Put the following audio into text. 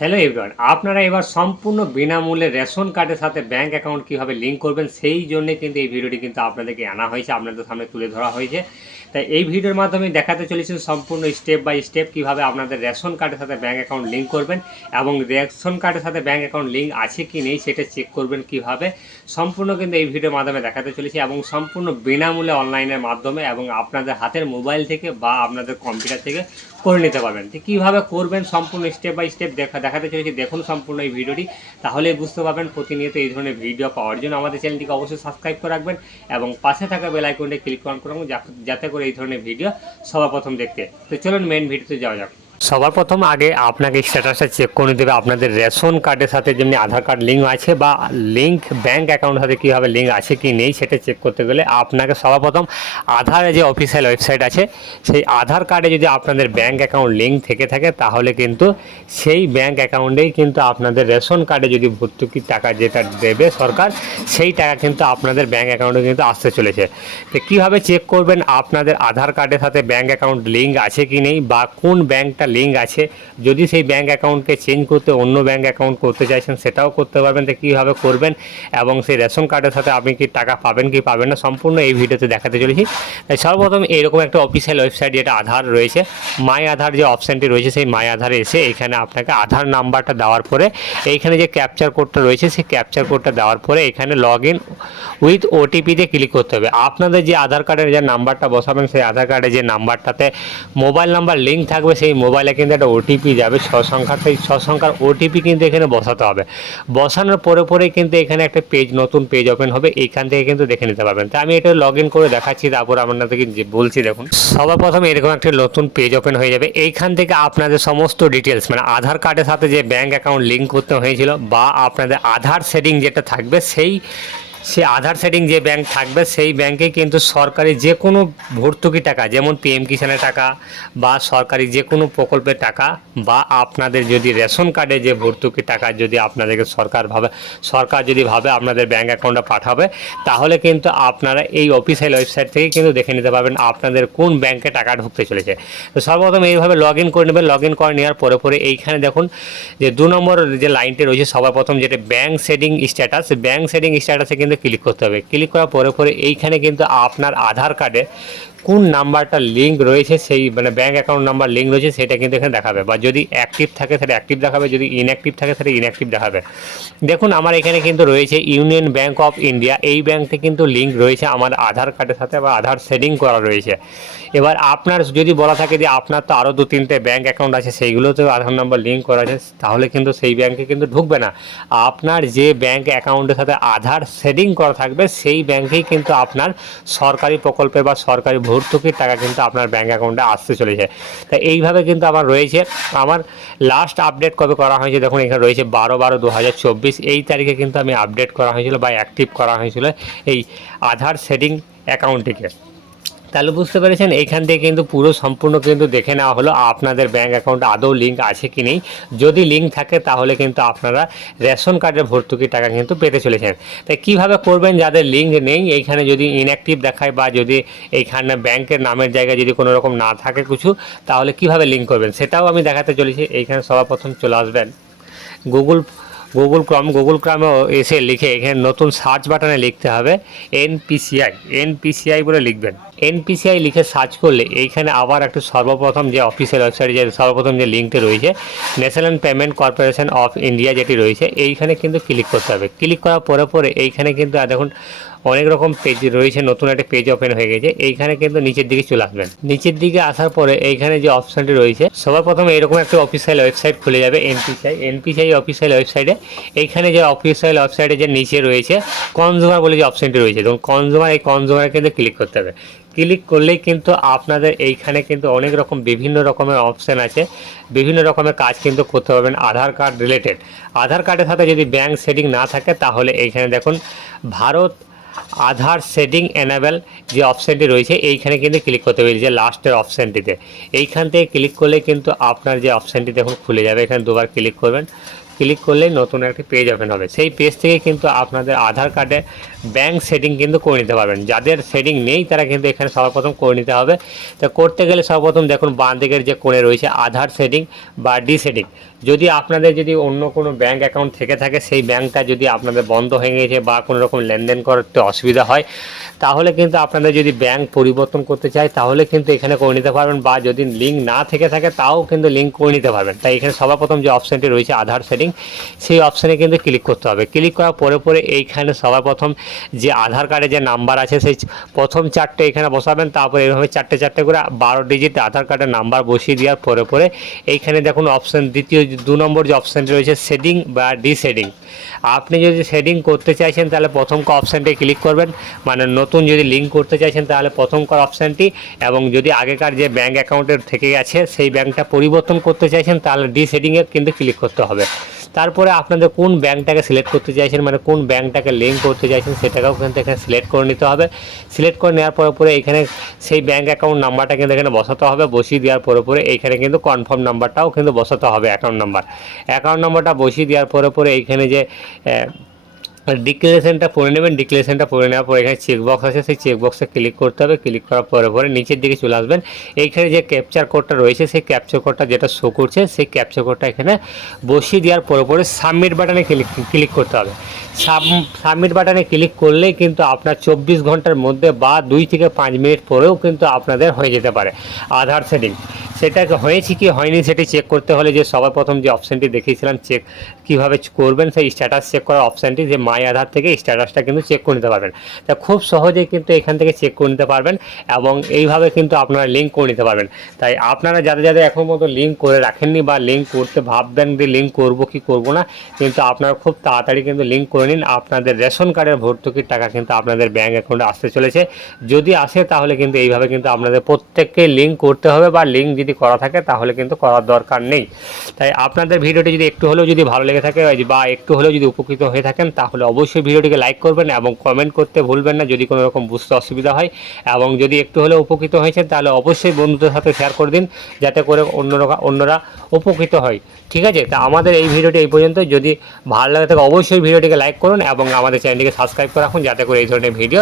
Hello everyone আপনারা এবার সম্পূর্ণ বিনামূল্যে রেশন কার্ডের সাথে ব্যাংক অ্যাকাউন্ট কীভাবে লিঙ্ক করবেন, সেই জন্যে কিন্তু এই ভিডিওটি কিন্তু আপনাদেরকে আনা হয়েছে, আপনাদের সামনে তুলে ধরা হয়েছে। তাই এই ভিডিওর মাধ্যমে দেখাতে চলেছি সম্পূর্ণ স্টেপ বাই স্টেপ কীভাবে আপনাদের রেশন কার্ডের সাথে ব্যাংক অ্যাকাউন্ট লিঙ্ক করবেন এবং রেশন কার্ডের সাথে ব্যাংক অ্যাকাউন্ট লিঙ্ক আছে কি নেই সেটা চেক করবেন কীভাবে। সম্পূর্ণ কিন্তু এই ভিডিওর মাধ্যমে দেখাতে চলেছি এবং সম্পূর্ণ বিনামূল্যে অনলাইনের মাধ্যমে এবং আপনাদের হাতের মোবাইল থেকে বা আপনাদের কম্পিউটার থেকে করে নিতে পারবেন। যে কীভাবে করবেন সম্পূর্ণ স্টেপ বাই স্টেপ দেখা, দেখাতে চলেছি। দেখুন সম্পূর্ণ এই ভিডিওটি। তাহলে বুঝতে পারবেন প্রতিনিয়ত এই ধরনের ভিডিও পাওয়ার জন্য আমাদের চ্যানেলটিকে অবশ্যই সাবস্ক্রাইব করে রাখবেন এবং পাশে থাকা বেল আইকনটি ক্লিক অন করুন যাতে করে এই ধরনের ভিডিও সবার প্রথম দেখতে। তো চলুন মেন ভিডিওতে যাওয়া যাক। সবার প্রথম আগে আপনাকে স্ট্যাটাসটা চেক করে দেবে আপনাদের রেশন কার্ডের সাথে যেমনি আধার কার্ড লিঙ্ক আছে বা লিঙ্ক ব্যাঙ্ক অ্যাকাউন্টের সাথে কীভাবে লিঙ্ক আছে কি নেই সেটা চেক করতে গেলে আপনাকে সবার প্রথম আধারের যে অফিসিয়াল ওয়েবসাইট আছে, সেই আধার কার্ডে যদি আপনাদের ব্যাঙ্ক অ্যাকাউন্ট লিঙ্ক থেকে থাকে, তাহলে কিন্তু সেই ব্যাঙ্ক অ্যাকাউন্টেই কিন্তু আপনাদের রেশন কার্ডে যদি ভর্তুকি টাকা যেটা দেবে সরকার, সেই টাকা কিন্তু আপনাদের ব্যাঙ্ক অ্যাকাউন্টে কিন্তু আসতে চলেছে। তো কীভাবে চেক করবেন আপনাদের আধার কার্ডের সাথে ব্যাঙ্ক অ্যাকাউন্ট লিঙ্ক আছে কি নেই বা কোন ব্যাংকটা লিঙ্ক আছে। যদি সেই ব্যাঙ্ক অ্যাকাউন্টকে চেঞ্জ করতে অন্য ব্যাঙ্ক অ্যাকাউন্ট করতে চাইছেন, সেটাও করতে পারবেন তো কীভাবে করবেন এবং সেই রেশন কার্ডের সাথে আপনি কি টাকা পাবেন কি পাবেন না, সম্পূর্ণ এই ভিডিওতে দেখাতে চলেছি। তাই সর্বপ্রথম এরকম একটা অফিসিয়াল ওয়েবসাইট যেটা আধার রয়েছে মাই আধার যে অপশানটি রয়েছে, সেই মাই আধারে এসে এখানে আপনাকে আধার নাম্বারটা দেওয়ার পরে, এইখানে যে ক্যাপচার কোডটা রয়েছে, সেই ক্যাপচার কোডটা দেওয়ার পরে এখানে লগ ইন উইথ ওটিপিতে ক্লিক করতে হবে। আপনাদের যে আধার কার্ডের যে নাম্বারটা বসাবেন, সেই আধার কার্ডে যে নাম্বারটাতে মোবাইল নাম্বার লিঙ্ক থাকবে, সেই মোবাইলে কিন্তু একটা ওটিপি যাবে ছ সংখ্যার সেই ছ সংখ্যার ওটিপি কিন্তু এখানে বসাতে হবে। বসানোর পরে পরে কিন্তু এখানে একটা পেজ নতুন পেজ ওপেন হবে এইখান থেকে কিন্তু দেখে নিতে পারবেন। তো আমি এটা লগ ইন করে দেখাচ্ছি, তারপর আপনাদেরকে বলছি দেখুন। সবার প্রথমে এরকম একটা নতুন পেজ ওপেন হয়ে যাবে। এইখান থেকে আপনাদের সমস্ত ডিটেলস মানে আধার কার্ডের সাথে যে ব্যাঙ্ক অ্যাকাউন্ট লিঙ্ক করতে হয়েছিল বা আপনাদের আধার সেটিং যেটা থাকবে, সেই সে আধার সেটিং যে ব্যাংক থাকবে, সেই ব্যাংকে কিন্তু সরকারি যে কোনো ভর্তুকি টাকা, যেমন পিএম কিষানের টাকা বা সরকারি যে কোনো প্রকল্পের টাকা বা আপনাদের যদি রেশন কার্ডে যে ভর্তুকি টাকা যদি আপনাদেরকে সরকার ভাবে, সরকার যদি ভাবে আপনাদের ব্যাংক অ্যাকাউন্টে পাঠাবে, তাহলে কিন্তু আপনারা এই অফিসিয়াল ওয়েবসাইট থেকে কিন্তু দেখে নিতে পারবেন আপনাদের কোন ব্যাংকে টাকা ঢুকতে চলেছে। তো সর্বপ্রথম এইভাবে লগ ইন করে নেবেন লগ ইন করে নেওয়ার পরে পরে এইখানে দেখুন যে দু নম্বর যে লাইনটি রয়েছে, সবার প্রথম যেটা bank setting status bank setting স্ট্যাটাসে কিন্তু ক্লিক করতে হবে। ক্লিক করার পরে পরে এইখানে কিন্তু আপনার আধার কার্ডে কোন নাম্বারটা লিঙ্ক রয়েছে, সেই মানে ব্যাঙ্ক অ্যাকাউন্ট নাম্বার লিঙ্ক রয়েছে, সেটা কিন্তু এখানে দেখাবে। বা যদি অ্যাক্টিভ থাকে, সেটা অ্যাক্টিভ দেখাবে, যদি ইনঅ্যাক্টিভ থাকে, সেটা ইনঅ্যাক্টিভ দেখাবে। দেখুন, আমার এখানে কিন্তু রয়েছে ইউনিয়ন ব্যাঙ্ক অফ ইন্ডিয়া এই ব্যাংকতে কিন্তু লিঙ্ক রয়েছে আমার আধার কার্ডের সাথে বা আধার সেডিং করা রয়েছে। এবার আপনার যদি বলা থাকে যে আপনার তো আরও দু তিনটে ব্যাঙ্ক অ্যাকাউন্ট আছে, সেইগুলোতেও আধার নাম্বার লিঙ্ক করা আছে, তাহলে কিন্তু সেই ব্যাঙ্কে কিন্তু ঢুকবে না। আপনার যে ব্যাঙ্ক অ্যাকাউন্টের সাথে আধার সেটিং করা থাকবে, সেই ব্যাঙ্কেই কিন্তু আপনার সরকারি প্রকল্পে বা সরকারি ভর্তুকির টাকা কিন্তু আপনার ব্যাঙ্ক অ্যাকাউন্টে আসতে চলেছে। তা এইভাবে কিন্তু আমার রয়েছে। আমার লাস্ট আপডেট কবে করা হয়েছে দেখুন, এখানে রয়েছে বারো বারো দু এই তারিখে কিন্তু আমি আপডেট করা হয়েছিল বা অ্যাক্টিভ করা হয়েছিল এই আধার সেটিং অ্যাকাউন্টটিকে তাহলে বুঝতে পেরেছেন এইখান থেকে কিন্তু পুরো সম্পূর্ণ কিন্তু দেখে নেওয়া হলো আপনাদের ব্যাঙ্ক অ্যাকাউন্টে আদৌ লিঙ্ক আছে কি নেই। যদি লিঙ্ক থাকে তাহলে কিন্তু আপনারা রেশন কার্ডের ভর্তুকির টাকা কিন্তু পেতে চলেছেন। তাই কীভাবে করবেন যাদের লিঙ্ক নেই, এইখানে যদি ইনঅ্যাক্টিভ দেখায় বা যদি এইখানে ব্যাংকের নামের জায়গায় যদি কোনো রকম না থাকে কিছু, তাহলে কীভাবে লিঙ্ক করবেন? সেটাও আমি দেখাতে চলেছি। এইখানে সবার প্রথম চলে আসবেন। গুগল গুগল ক্রম গুগল ক্রমে এসে লিখে এখানে নতুন সার্চ বাটনে লিখতে হবে এনপিসিআই এনপিসিআই বলে লিখবেন। এনপিসিআই লিখে সার্চ করলে এইখানে আবার একটু সর্বপ্রথম যে অফিসিয়াল ওয়েবসাইটে যে সর্বপ্রথম যে লিঙ্কটি রয়েছে National Payment Corporation of India যেটি রয়েছে, এইখানে কিন্তু ক্লিক করতে হবে। ক্লিক করার পরে পরে এইখানে কিন্তু দেখুন অনেক রকম পেজ রয়েছে, নতুন একটা পেজ ওপেন হয়ে গেছে। এইখানে কিন্তু নিচের দিকে চলে আসবেন। নিচের দিকে আসার পরে এইখানে যে অপশনটি রয়েছে, সবার প্রথমে এরকম একটা অফিসিয়াল ওয়েবসাইট খুলে যাবে এনপিসিআই এনপিসিআই অফিসিয়াল ওয়েবসাইটে এইখানে যে অফিসিয়াল ওয়েবসাইটে যে নিচে রয়েছে কনজুমার বলে যে অপশনটি রয়েছে এবং কনজুমার এই কনজুমারে কিন্তু ক্লিক করতে হবে। ক্লিক করলেই কিন্তু আপনাদের এইখানে কিন্তু অনেক রকম বিভিন্ন রকমের অপশান আছে, বিভিন্ন রকমের কাজ কিন্তু করতে পারবেন, আধার কার্ড রিলেটেড আধার কার্ডের সাথে যদি ব্যাংক সেটিং না থাকে, তাহলে এইখানে দেখুন, ভারত আধার সেটিং অ্যানাবেল যে অপশানটি রয়েছে, এইখানে কিন্তু ক্লিক করতে হবে যে লাস্টের অপশানটিতে এইখান থেকে ক্লিক করলে কিন্তু আপনার যে অপশানটি দেখুন খুলে যাবে, এখানে দুবার ক্লিক করবেন। ক্লিক করলেই নতুন একটি পেজ ওপেন হবে। সেই পেজ থেকে কিন্তু আপনাদের আধার কার্ডে ব্যাংক সেটিং কিন্তু করে নিতে পারবেন। যাদের সেটিং নেই, তারা কিন্তু এখানে সর্বপ্রথম করে নিতে হবে। তো করতে গেলে সর্বপ্রথম দেখুন, বাঁ দিকের যে কোণে রয়েছে আধার সেটিং বা ডি সেটিং যদি আপনাদের যদি অন্য কোনো ব্যাংক অ্যাকাউন্ট থেকে থাকে, সেই ব্যাংকটা যদি আপনাদের বন্ধ হয়ে গেছে বা কোনো রকম লেনদেন করতে অসুবিধা হয়, তাহলে কিন্তু আপনাদের যদি ব্যাংক পরিবর্তন করতে চায়, তাহলে কিন্তু এখানে করে নিতে পারবেন। বা যদি লিঙ্ক না থেকে থাকে, তাও কিন্তু লিঙ্ক করে নিতে পারবেন। তাই এখানে সবার প্রথম যে অপশানটি রয়েছে, আধার সেটিং সেই অপশানে কিন্তু ক্লিক করতে হবে। ক্লিক করার পরে পরে এইখানে সবার প্রথম যে আধার কার্ডে যে নাম্বার আছে, সেই প্রথম চারটে এখানে বসাবেন, তারপরে এইভাবে চারটে চারটে করে বারো ডিজিট আধার কার্ডের নাম্বার বসিয়ে দেওয়ার পরে পরে এইখানে দেখুন অপশান দ্বিতীয় দু নম্বর যে অপশানটি রয়েছে সেটিং বা ডিসেটিং আপনি যদি সেটিং করতে চাইছেন, তাহলে প্রথম অপশানটি ক্লিক করবেন। মানে নতুন যদি লিঙ্ক করতে চাইছেন, তাহলে প্রথম কর অপশানটি এবং যদি আগেকার যে ব্যাঙ্ক অ্যাকাউন্টের থেকে গেছে, সেই ব্যাঙ্কটা পরিবর্তন করতে চাইছেন, তাহলে ডিসেটিংয়ে কিন্তু ক্লিক করতে হবে। তারপরে আপনাদের কোন ব্যাঙ্কটাকে সিলেক্ট করতে চাইছেন মানে কোন ব্যাঙ্কটাকে লিঙ্ক করতে চাইছেন, সেটাকেও কিন্তু এখানে সিলেক্ট করে নিতে হবে। সিলেক্ট করে নেওয়ার পরে পরে এখানে সেই ব্যাঙ্ক অ্যাকাউন্ট নাম্বারটা কিন্তু এখানে বসাতে হবে। বসিয়ে দেওয়ার পরে পরে এইখানে কিন্তু কনফার্ম নাম্বারটাও কিন্তু বসাতে হবে অ্যাকাউন্ট নাম্বার অ্যাকাউন্ট নাম্বারটা বসিয়ে দেওয়ার পরে পরে এইখানে যে ডিক্লারেশনটা পড়ে নেবেন ডিক্লারেশনটা পড়ে নেওয়ার পরে এখানে চেকবক্স আছে, সেই চেকবক্সে ক্লিক করতে হবে ক্লিক করার পরে পরে নিচের দিকে চলে আসবেন। এইখানে যে ক্যাপচার কোডটা রয়েছে, সেই ক্যাপচার কোডটা যেটা শো করছে, সেই ক্যাপচার কোডটা এখানে বসিয়ে দেওয়ার পরে পরে সাবমিট বাটনে ক্লিক ক্লিক করতে হবে। সাবমিট বাটনে ক্লিক করলেই কিন্তু আপনার চব্বিশ ঘণ্টার মধ্যে বা দুই থেকে পাঁচ মিনিট পরেও কিন্তু আপনাদের হয়ে যেতে পারে আধার সেটিং। সেটা হয়েছে কি হয়নি সেটি চেক করতে হলে যে সবার প্রথম যে অপশানটি দেখিয়েছিলাম চেক কীভাবে করবেন সেই স্ট্যাটাস চেক করার অপশানটি যে মাই আধার থেকে স্ট্যাটাসটা কিন্তু চেক করে নিতে পারবেন। তা খুব সহজেই কিন্তু এখান থেকে চেক করে নিতে পারবেন এবং এইভাবে কিন্তু আপনারা লিঙ্ক করে নিতে পারবেন। তাই আপনারা যাদের যাদের এখন মতো লিঙ্ক করে রাখেননি বা লিঙ্ক করতে ভাববেন যে লিঙ্ক করব কি করব না, কিন্তু আপনারা খুব তাড়াতাড়ি কিন্তু লিঙ্ক করে নিন, আপনাদের রেশন কার্ডের ভর্তুকির টাকা কিন্তু আপনাদের ব্যাঙ্ক অ্যাকাউন্টে আসতে চলেছে। যদি আসে তাহলে কিন্তু এইভাবে কিন্তু আপনাদের প্রত্যেককে লিঙ্ক করতে হবে বা লিঙ্ক যদি করা থাকে তাহলে কিন্তু করার দরকার নেই। তাই আপনাদের ভিডিওটি যদি একটু হলেও যদি ভালো লেগে থাকে বা একটু হলেও যদি উপকৃত হয়ে থাকেন তাহলে অবশ্যই ভিডিওটিকে লাইক করবেন এবং কমেন্ট করতে ভুলবেন না যদি কোনো রকম বুঝতে অসুবিধা হয়। এবং যদি একটু হলেও উপকৃত হয়েছেন তাহলে অবশ্যই বন্ধুদের সাথে শেয়ার করে দিন যাতে করে অন্যরা অন্যরা উপকৃত হয়। ঠিক আছে? তা আমাদের এই ভিডিওটি এই পর্যন্ত যদি ভালো লাগে থাকে অবশ্যই ভিডিওটিকে লাইক করুন এবং আমাদের চ্যানেলটিকে সাবস্ক্রাইব করে রাখুন যাতে করে এই ধরনের ভিডিও